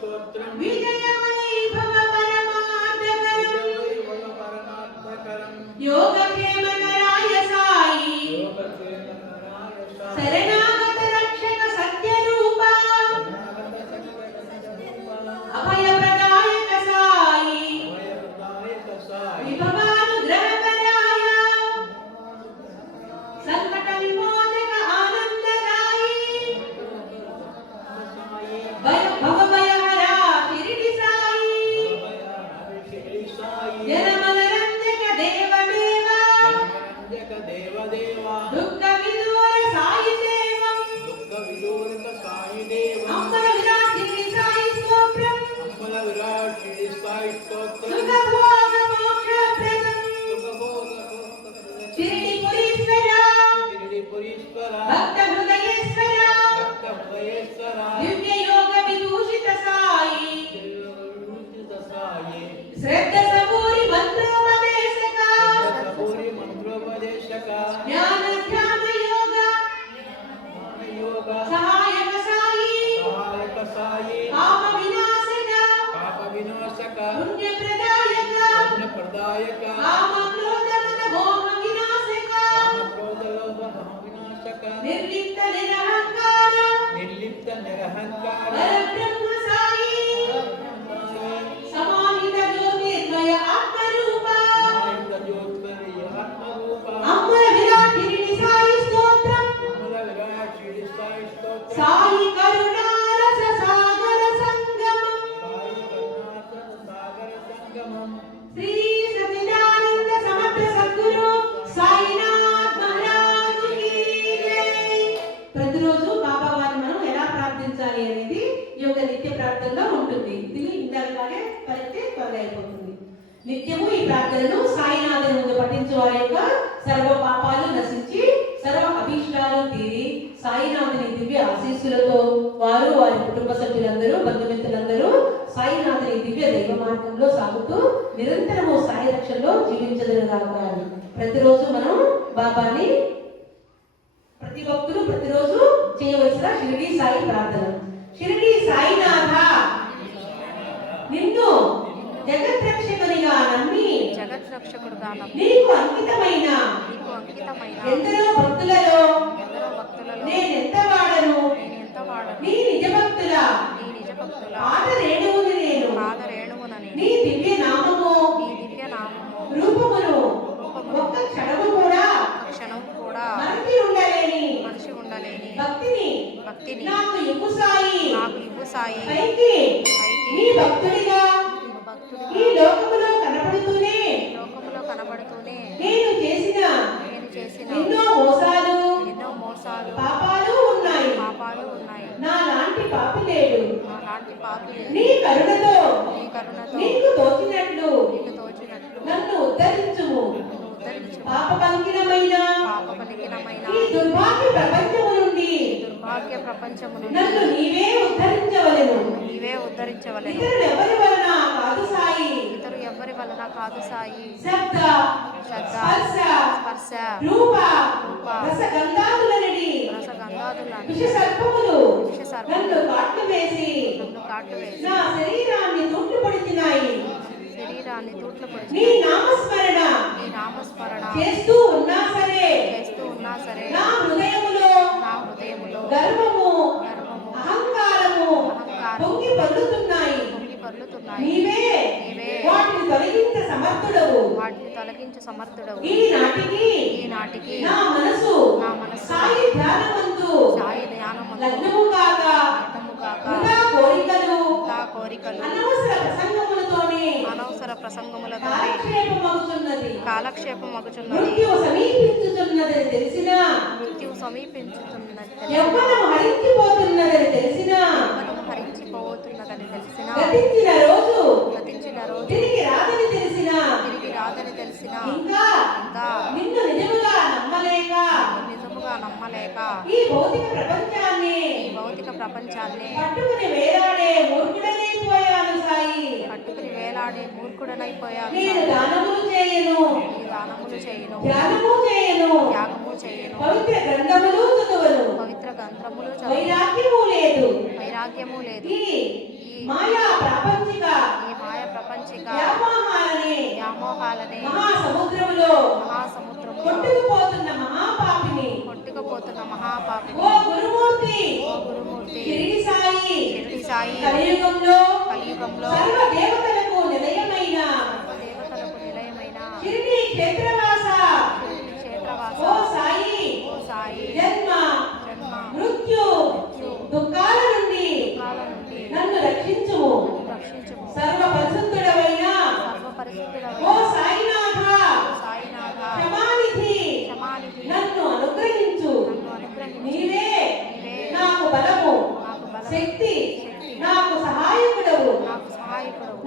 స్తోత్రం విజయమై భవ పరమార్థకరం యోగక్షేమకరాయ సాయి శరణాగత రక్షక సత్యరూప అభయప్రదాయక సాయి విభవానుగ్రహకరాయ సంకట విమోచక ఆనందదాయి భవభయహరా షిరిడి సాయి జనమనరంజక దేవదేవ దుఃఖ విదూర సాయి దేవం అంబర విరాట్ షిరిడి సాయి స్తోత్రం సుఖభోగ మోక్షప్రదం షిరిడి పురీశ్వర భక్త హృదయేశ్వర దివ్య యోగ విభూషిత సాయి శ్రద్ధ సబూరి మంత్రోపదేశక జ్ఞాన ధ్యాన యోగ సహాయక సాయి పాప వినాశక పుణ్యప్రదాయక కామ క్రోధ మద మోహ వినాశక నిర్లిప్త నిరహంకార పరబ్రహ్మ సాయి సమాహిత జ్యోతిర్మయ ఆత్మరూప అమర విరాట్ షిరిడి సాయి స్తోత్రం సాయి కరుణారస సాగర సంగమం శ్రీ సచిదానంద సమర్థ సద్గురు సాయినాథ్ మహారాజ్ కీ జై. ప్రతిరోజు బాబా వారిని మనం ఎలా ప్రార్థించాలి అనేది ఈ యొక్క నిత్య ప్రార్థనలో ఉంటుంది. ఇది ఇందాకలాగే పలికితే త్వరగా అయిపోతుంది. నిత్యము ఈ ప్రార్థనను సాయినాథుని ముందు పఠించే వారి యొక్క సర్వ పాపాలు నశించి సర్వ అభీష్టాలు తీరి సాయినాథుని దివ్య ఆశీస్సులతో వారు వారి కుటుంబ సభ్యులందరూ బంధుమిత్రులందరూ సాయినాథుని దివ్య దైవ మార్గంలో సాగుతూ నిరంతరము సాయి రక్షణలో జీవించదరుగాక. ప్రతిరోజు మనం బాబాని ప్రతి భక్తులు ప్రతిరోజు చేయవలసిన షిరిడి సాయి ప్రార్థన. షిరిడి సాయినాథ నిన్ను జగద్రక్షకునిగా నమ్మి నీకు అంకితమైన ఎందరో భక్తులలో నేనెంత వాడను నీ నిజ భక్తుల పాద రేణువుని నేను నీ దివ్య నామము రూపమును ఒక్క క్షణము కూడా మరచి ఉండలేని భక్తిని నాకు ఇవ్వు సాయి పైకి నీ భక్తుడిగా ఈ లోకములో కనపడుతూనే నేను చేసిన ఎన్నో మోసాలు పాపాలు ఉన్నాయి. నా లాంటి పాపి లేడు. నీ కరుణతో నీకు తోచినట్లు నన్ను ఉద్ధరించుము. పాప పలికినమైన ఈ దుర్భాగ్య ప్రపంచము నుండి నన్ను నీవే ఉద్ధరించవలెను. ఇతరు ఎవరి వలన కాదు సాయి. శబ్ద స్పర్శ రూప రసగంధాదులనడి విష సర్పములు నన్ను కాట్లు వేసి నా శరీరాన్ని తూట్లు పడుతున్నాయి. నీ నామస్మరణ చేస్తూ ఉన్నా సరే నా హృదయములో గర్వము అహంకారము పొంగి పర్లుతున్నాయి. నీవే వాటిని తొలగించ సమర్థుడవు. ఈ నాటికి నా మనసు సాయి ధ్యానమందు లగ్నము కాక వృథా కోరికలు అనవసర ప్రసంగములతోనే కాలక్షేపమగుచున్నది. మృత్యువు సమీపించుతున్నది యవ్వనము హరించిపోతున్నదని తెలిసినా గతించిన రోజు తిరిగి రాదని తెలిసినా ఇంకా నిన్ను నిజముగా నమ్మలేక ఈ భౌతిక ప్రపంచాన్ని పట్టుకుని వేలాడే మూర్ఖుడనైపోయాను. నేను దానములు చేయను ధ్యానము చేయను పవిత్ర గ్రంథములు చదవను వైరాగ్యము లేదు వైరాగ్యము లేదు. ఈ మాయా ప్రాపంచిక ఈ మాయ ప్రపంచిక వ్యామోహాలనే మహాసముద్రములో కొట్టుకుపోతున్న మహాపాపిని ఓ గురుమూర్తి షిరిడి సాయి కలియుగంలో సర్వ దేవతలకు నిలయమైన షిరిడి క్షేత్రవాస ఓ సాయి జన్మ మృత్యు దుఃఖాల నుండి నన్ను రక్షించుము. సర్వ పరిశుద్ధుడవైన ఓ సాయినాథ క్షమానిధి నన్ను అనుగ్రహించు. నీవే నాకు బలము శక్తి నాకు సహాయకుడవు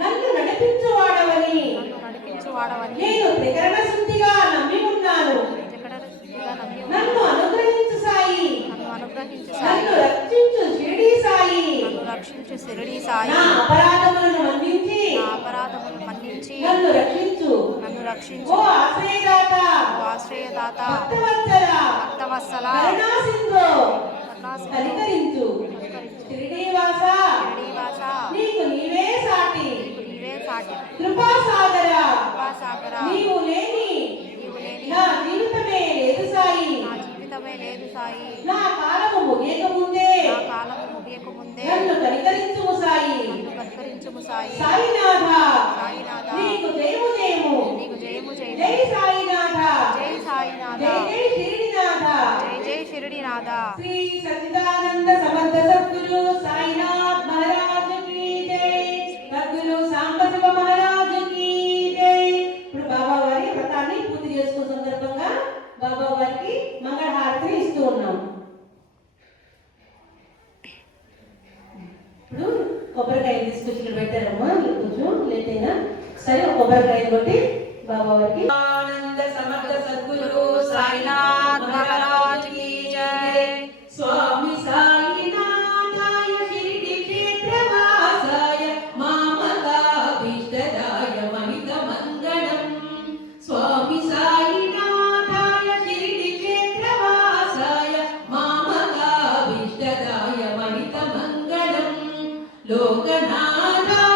నన్ను నడిపించువాడవని నేను త్రికరణ శుద్ధిగా నమ్మి ఉన్నాను. నన్ను అనుగ్రహించు సాయి నన్ను రక్షించు షిరిడి సాయి నా అపరాధములను మన్నించి నన్ను రక్షించు ఓ ఆశ్రయదాత భక్తవత్సల కరుణాసింధు కనికరించు. షిరిడీవాస నీకు నీవే సాటి కృపాసాగర నీవు లేని నా జీవితమే లేదు సాయి. నా కాలము ముగియక ముందే నన్ను కనికరించుము సాయి. సాయినాథ నీకు జయము జయము జై సాయినాథ జై షిరిడినాథ. శ్రీ సచ్చిదానంద సమర్థ సద్గురు సాయినాథ్ మహారాజ్ కీ జై. సద్గురు సాంబశివ మహారాజ్ కీ జై. ఇప్పుడు బాబా వారి వ్రతాన్ని పూర్తి చేసుకున్న సందర్భంగా బాబా వారికి మంగళహారతిని ఇస్తూ ఉన్నాం. ఇప్పుడు కొబ్బరికాయ తీసుకొచ్చి ఇక్కడ పెట్టారమ్మా, కొంచెం లేట్ అయినా సరే కొబ్బరికాయ కొట్టి బాబా వారికి ఆనంద సమర్థ సద్గురు సాయినాథ్ మహారాజ్ కీ జై. స్వామి సాయినాథాయ షిరిడి క్షేత్రవాసాయ మామకాభీష్టదాయ మహిత మంగళం. స్వామి సాయినాథాయ షిరిడి క్షేత్రవాసాయ మామకాభీష్టదాయ మహిత మంగళం. లోకనాథాయ